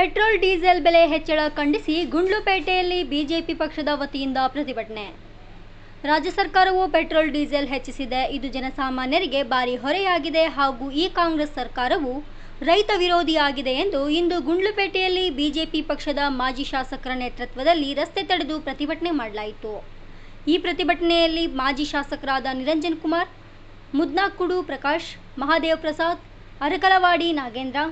Petrol diesel ಬೆಲೆ ಹೆಚ್ಚಳ ಖಂಡಿಸಿ ಗುಂಡ್ಲುಪೇಟೆಯಲ್ಲಿ ಬಿಜೆಪಿ ಪಕ್ಷದ ವತಿಯಿಂದ ಪ್ರತಿಭಟನೆ. ರಾಜ್ಯ ಸರ್ಕಾರವು ಪೆಟ್ರೋಲ್ ಡೀಸೆಲ್ ಹೆಚ್ಚಿಸಿದೆ. ಇದು ಜನಸಾಮಾನ್ಯರಿಗೆ ಭಾರಿ ಹೊರೆಯಾಗಿದೆ ಹಾಗೂ ಈ ಕಾಂಗ್ರೆಸ್ ಸರ್ಕಾರವು ರೈತ ವಿರೋಧಿಯಾಗಿದೆ ಎಂದು ಇಂದು ಗುಂಡ್ಲುಪೇಟೆಯಲ್ಲಿ ಬಿಜೆಪಿ ಪಕ್ಷದ ಮಾಜಿ ಶಾಸಕರ ನೇತೃತ್ವದಲ್ಲಿ ರಸ್ತೆ ತಡೆದು ಪ್ರತಿಭಟನೆ ಮಾಡಲಾಯಿತು. ಈ ಪ್ರತಿಭಟನೆಯಲ್ಲಿ ಮಾಜಿ ಶಾಸಕರಾದ ನಿರಂಜನ್ ಕುಮಾರ್, ಮುದ್ನಾಕುಡು ಪ್ರಕಾಶ್, ಮಹಾದೇವ್ ಪ್ರಸಾದ್, ಅರಕಲವಾಡಿ ನಾಗೇಂದ್ರ,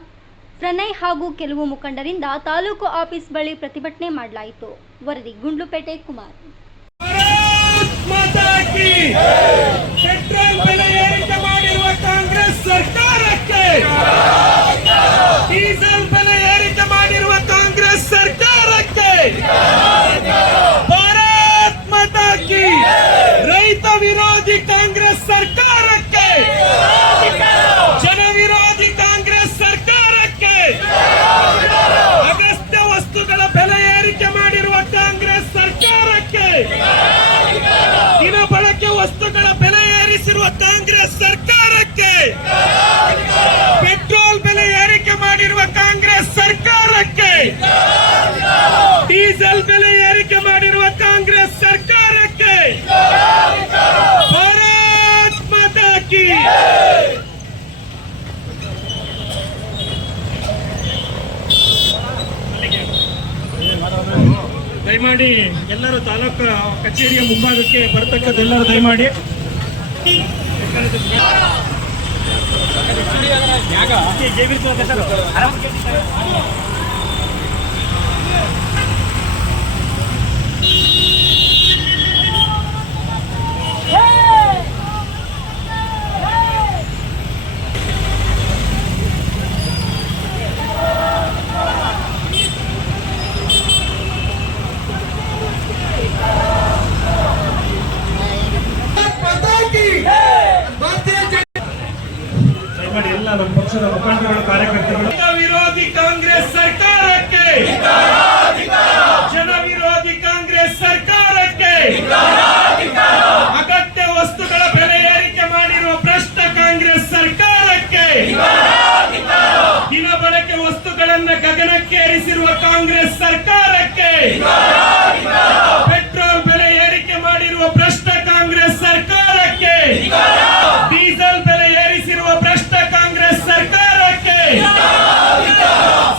ಪ್ರಣಯ್ ಹಾಗೂ ಕೆಲವು ಮುಖಂಡರಿಂದ ತಾಲೂಕು ಆಫೀಸ್ ಬಳಿ ಪ್ರತಿಭಟನೆ ಮಾಡಲಾಯಿತು. ವರದಿ ಗುಂಡ್ಲುಪೇಟೆ ಕುಮಾರ್. ಪೆಟ್ರೋಲ್ ಬೆಲೆ ಏರಿಕೆ ಮಾಡಿರುವ ಕಾಂಗ್ರೆಸ್ ಸರ್ಕಾರಕ್ಕೆ, ಡೀಸೆಲ್ ಬೆಲೆ ಏರಿಕೆ ಮಾಡಿರುವ ಕಾಂಗ್ರೆಸ್ ಸರ್ಕಾರಕ್ಕೆ ಭಾರತ್ ಮಾತಾ ಕಿ. ರೈತ ವಿರೋಧಿ ಕಾಂಗ್ರೆಸ್ ಸರ್ಕಾರಕ್ಕೆ, ಜನ ವಿರೋಧಿ ಕಾಂಗ್ರೆಸ್ ಸರ್ಕಾರಕ್ಕೆ, ಅಗತ್ಯ ವಸ್ತುಗಳ ಬೆಲೆ ಏರಿಕೆ ಮಾಡಿರುವ ಕಾಂಗ್ರೆಸ್ ಸರ್ಕಾರಕ್ಕೆ, ದಿನಬಳಕೆ ವಸ್ತುಗಳ ಬೆಲೆ ಏರಿಸಿರುವ ಕಾಂಗ್ರೆಸ್ ಸರ್ಕಾರಕ್ಕೆ, ಪೆಟ್ರೋಲ್ ಬೆಲೆ ಏರಿಕೆ ಮಾಡಿರುವ ಕಾಂಗ್ರೆಸ್ ಸರ್ಕಾರಕ್ಕೆ, ಡೀಸೆಲ್ ಬೆಲೆ ಏರಿಕೆ ಮಾಡಿರುವ ಕಾಂಗ್ರೆಸ್ ಸರ್ಕಾರಕ್ಕೆ ಭಾರತ್ ಮಾತಾ ಕಿ. ದಯಮಾಡಿ ಎಲ್ಲರೂ ತಾಲೂಕು ಕಚೇರಿಯ ಮುಂಭಾಗಕ್ಕೆ ಬರತಕ್ಕದ್ದೆಲ್ಲರೂ ದಯಮಾಡಿ. ಎಲ್ಲ ನಮ್ಮ ಪಕ್ಷದ ಮುಖಂಡರುಗಳು, ಕಾರ್ಯಕರ್ತರು. ವಿರೋಧಿ ಕಾಂಗ್ರೆಸ್ ಸರ್ಕಾರಕ್ಕೆ, ಜನ ವಿರೋಧಿ ಕಾಂಗ್ರೆಸ್ ಸರ್ಕಾರಕ್ಕೆ, ಅಗತ್ಯ ವಸ್ತುಗಳ ಬೆಲೆ ಏರಿಕೆ ಮಾಡಿರುವ ಭ್ರಷ್ಟ ಕಾಂಗ್ರೆಸ್ ಸರ್ಕಾರಕ್ಕೆ, ದಿನಬಳಕೆ ವಸ್ತುಗಳನ್ನು ಗಗನಕ್ಕೇರಿಸಿರುವ ಕಾಂಗ್ರೆಸ್ ಸರ್ಕಾರಕ್ಕೆ, ಪೆಟ್ರೋಲ್ ಬೆಲೆ ಏರಿಕೆ ಮಾಡಿರುವ ಭ್ರಷ್ಟ ಕಾಂಗ್ರೆಸ್ ಸರ್ಕಾರಕ್ಕೆ, ಡೀಸೆಲ್ ಬೆಲೆ ಏರಿಸಿರುವ ಭ್ರಷ್ಟ ಕಾಂಗ್ರೆಸ್ ಸರ್ಕಾರಕ್ಕೆ,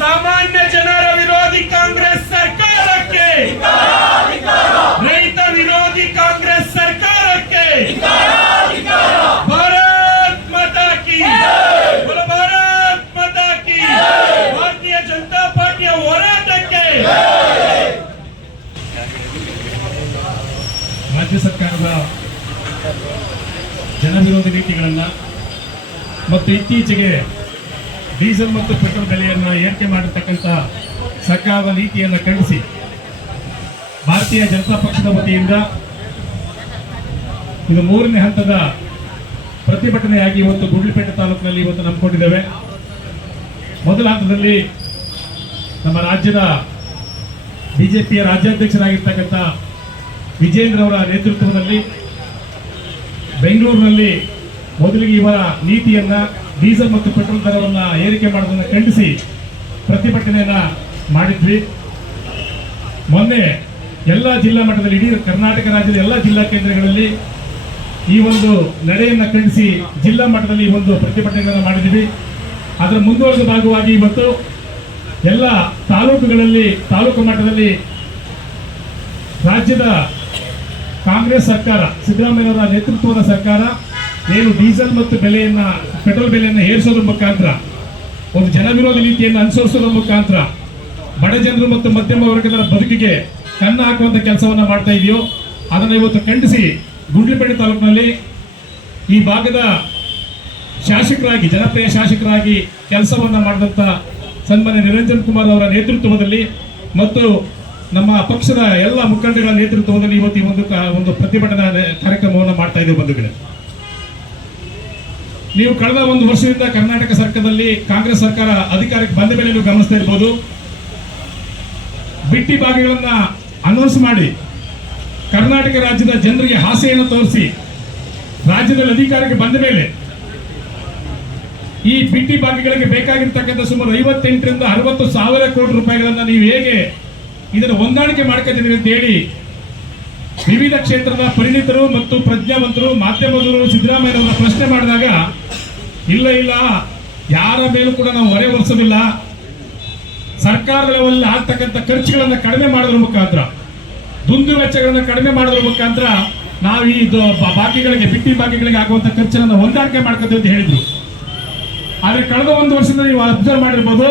ಸಾಮಾನ್ಯ ಜನರ ವಿರೋಧಿ ಕಾಂಗ್ರೆಸ್ ಸರ್ಕಾರಕ್ಕೆ, ರೈತ ವಿರೋಧಿ ಕಾಂಗ್ರೆಸ್ ಸರ್ಕಾರಕ್ಕೆ ಭಾರತ್ ಮಾತಾ ಕಿ. ಭಾರತ್ ಮಾತಾ ಕಿ. ಭಾರತೀಯ ಜನತಾ ಪಾರ್ಟಿಯ ಹೋರಾಟಕ್ಕೆ. ರಾಜ್ಯ ಸರ್ಕಾರದ ಜನವಿರೋಧಿ ನೀತಿಗಳನ್ನ ಮತ್ತು ಇತ್ತೀಚೆಗೆ ಡೀಸೆಲ್ ಮತ್ತು ಪೆಟ್ರೋಲ್ ಬೆಲೆಯನ್ನು ಏರಿಕೆ ಮಾಡಿರ್ತಕ್ಕಂಥ ಸರ್ಕಾರದ ನೀತಿಯನ್ನು ಖಂಡಿಸಿ ಭಾರತೀಯ ಜನತಾ ಪಕ್ಷದ ವತಿಯಿಂದ ಇದು 3ನೇ ಹಂತದ ಪ್ರತಿಭಟನೆಯಾಗಿ ಇವತ್ತು ಗುಂಡ್ಲುಪೇಟೆ ತಾಲೂಕಿನಲ್ಲಿ ಇವತ್ತು ಹಮ್ಮಿಕೊಂಡಿದ್ದೇವೆ. ಮೊದಲ ಹಂತದಲ್ಲಿ ನಮ್ಮ ರಾಜ್ಯದ ಬಿಜೆಪಿಯ ರಾಜ್ಯಾಧ್ಯಕ್ಷರಾಗಿರ್ತಕ್ಕಂಥ ವಿಜೇಂದ್ರ ಅವರ ನೇತೃತ್ವದಲ್ಲಿ ಬೆಂಗಳೂರಿನಲ್ಲಿ ಮೊದಲಿಗೆ ಇವರ ನೀತಿಯನ್ನ ಡೀಸೆಲ್ ಮತ್ತು ಪೆಟ್ರೋಲ್ ದರವನ್ನು ಏರಿಕೆ ಮಾಡೋದನ್ನು ಖಂಡಿಸಿ ಪ್ರತಿಭಟನೆಯನ್ನ ಮಾಡಿದ್ವಿ. ಮೊನ್ನೆ ಎಲ್ಲ ಜಿಲ್ಲಾ ಮಟ್ಟದಲ್ಲಿ, ಇಡೀ ಕರ್ನಾಟಕ ರಾಜ್ಯದ ಎಲ್ಲ ಜಿಲ್ಲಾ ಕೇಂದ್ರಗಳಲ್ಲಿ ಈ ಒಂದು ನಡೆಯನ್ನು ಖಂಡಿಸಿ ಜಿಲ್ಲಾ ಮಟ್ಟದಲ್ಲಿ ಈ ಒಂದು ಪ್ರತಿಭಟನೆಯನ್ನು ಮಾಡಿದ್ವಿ. ಅದರ ಮುಂದುವರೆದ ಭಾಗವಾಗಿ ಇವತ್ತು ಎಲ್ಲ ತಾಲೂಕುಗಳಲ್ಲಿ, ತಾಲೂಕು ಮಟ್ಟದಲ್ಲಿ ರಾಜ್ಯದ ಕಾಂಗ್ರೆಸ್ ಸರ್ಕಾರ, ಸಿದ್ದರಾಮಯ್ಯವರ ನೇತೃತ್ವದ ಸರ್ಕಾರ ಏನು ಡೀಸೆಲ್ ಮತ್ತು ಪೆಟ್ರೋಲ್ ಬೆಲೆಯನ್ನು ಏರಿಸೋದ್ರ ಮುಖಾಂತರ ಒಂದು ಜನವಿರೋಧಿ ನೀತಿಯನ್ನು ಅನುಸರಿಸೋದ್ರ ಮುಖಾಂತರ ಬಡ ಜನರು ಮತ್ತು ಮಧ್ಯಮ ವರ್ಗದ ಬದುಕಿಗೆ ಕನ್ನ ಹಾಕುವಂತ ಕೆಲಸವನ್ನ ಮಾಡ್ತಾ ಇದೆಯೋ ಅದನ್ನು ಇವತ್ತು ಖಂಡಿಸಿ ಗುಂಡ್ಲುಪೇಟೆ ತಾಲೂಕಿನಲ್ಲಿ ಈ ಭಾಗದ ಶಾಸಕರಾಗಿ, ಜನಪ್ರಿಯ ಶಾಸಕರಾಗಿ ಕೆಲಸವನ್ನ ಮಾಡಿದಂತ ಸನ್ಮಾನ್ಯ ನಿರಂಜನ್ ಕುಮಾರ್ ಅವರ ನೇತೃತ್ವದಲ್ಲಿ ಮತ್ತು ನಮ್ಮ ಪಕ್ಷದ ಎಲ್ಲ ಮುಖಂಡಗಳ ನೇತೃತ್ವದಲ್ಲಿ ಇವತ್ತು ಒಂದು ಪ್ರತಿಭಟನಾ ಕಾರ್ಯಕ್ರಮವನ್ನು ಮಾಡ್ತಾ ಇದ್ದೇವೆ. ಬಂಧುಗಳೇ, ನೀವು ಕಳೆದ 1 ವರ್ಷದಿಂದ ಕರ್ನಾಟಕ ಸರ್ಕಾರದಲ್ಲಿ ಕಾಂಗ್ರೆಸ್ ಸರ್ಕಾರ ಅಧಿಕಾರಕ್ಕೆ ಬಂದ ಮೇಲೆ ನೀವು ಗಮನಿಸ್ತಾ ಇರಬಹುದು, ಬಿಟ್ಟಿ ಭಾಗಗಳನ್ನ ಅನೌನ್ಸ್ ಮಾಡಿ ಕರ್ನಾಟಕ ರಾಜ್ಯದ ಜನರಿಗೆ ಆಸೆಯನ್ನು ತೋರಿಸಿ ರಾಜ್ಯದಲ್ಲಿ ಅಧಿಕಾರಕ್ಕೆ ಬಂದ ಮೇಲೆ ಈ ಬಿಟ್ಟಿ ಬಾಕಿಗಳಿಗೆ ಬೇಕಾಗಿರ್ತಕ್ಕಂಥ ಸುಮಾರು 58ರಿಂದ 60 ಸಾವಿರ ಕೋಟಿ ರೂಪಾಯಿಗಳನ್ನ ನೀವು ಹೇಗೆ ಇದನ್ನು ಹೊಂದಾಣಿಕೆ ಮಾಡ್ಕೊತಿದ್ದೀರಿ ಅಂತ ಹೇಳಿ ವಿವಿಧ ಕ್ಷೇತ್ರದ ಪರಿಣಿತರು ಮತ್ತು ಪ್ರಜ್ಞಾವಂತರು ಮಾಧ್ಯಮದವರು ಸಿದ್ದರಾಮಯ್ಯನವರ ಪ್ರಶ್ನೆ ಮಾಡಿದಾಗ ಇಲ್ಲ ಯಾರ ಮೇಲೂ ಕೂಡ ನಾವು ಹೊರೆ ಹೊರಿಸೋದಿಲ್ಲ, ಸರ್ಕಾರದ ಲೆವೆಲ್ ಆಗ್ತಕ್ಕಂಥ ಖರ್ಚುಗಳನ್ನ ಕಡಿಮೆ ಮಾಡೋದ್ರ ಮುಖಾಂತರ, ದುಂದು ವೆಚ್ಚಗಳನ್ನ ಕಡಿಮೆ ಮಾಡೋದ್ರ ಮುಖಾಂತರ ನಾವು ಈ ಬಾಕಿಗಳಿಗೆ ಬಿಟ್ಟಿ ಬಾಕಿಗಳಿಗೆ ಆಗುವಂತ ಖರ್ಚನ್ನ ಹೊಂದಾಣಿಕೆ ಮಾಡ್ಕೊತೀವಿ ಅಂತ ಹೇಳಿದ್ರು. ಆದ್ರೆ ಕಳೆದ 1 ವರ್ಷದಿಂದ ನೀವು ಅಬ್ಸರ್ವ್ ಮಾಡಿರ್ಬೋದು,